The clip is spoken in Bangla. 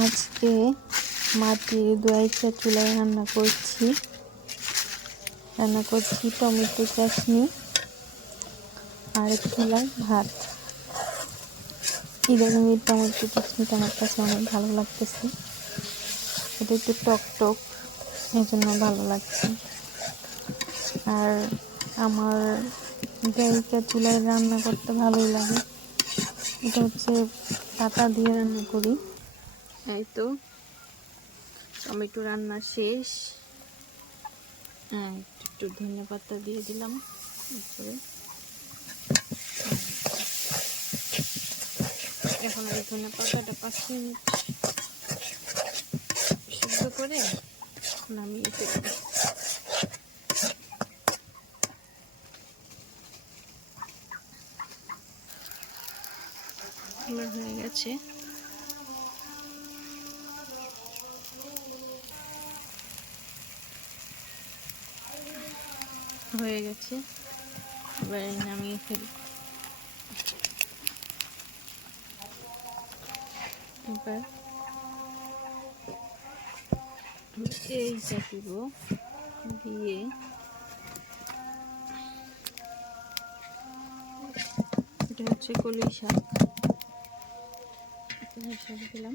আজকে মাটির দোয়াইটা চুলায় রান্না করছি টমেটো চাটনি আর চুলায় ভাত। ইদানিং এই টমেটো চাটনিটা আমার কাছে অনেক ভালো লাগতেছে, এটা একটু টক টক, এই জন্য ভালো লাগছে। আর আমার দোয়াইটা চুলায় রান্না করতে ভালোই লাগে। এটা হচ্ছে পাতা দিয়ে রান্না করি। এই তো টমেটো রান্না শেষ। একটু ধনিয়া পাতা দিয়ে দিলাম উপরে। এখন এই ধনিয়া পাতাটা 5 মিনিট সিদ্ধ করে নামিয়ে ফেলব। এবার হয়ে গেছে। এবার নামিয়ে ফেলব। এবার এইটা দিব, দিয়ে এটা হচ্ছে কলই শাক দিলাম।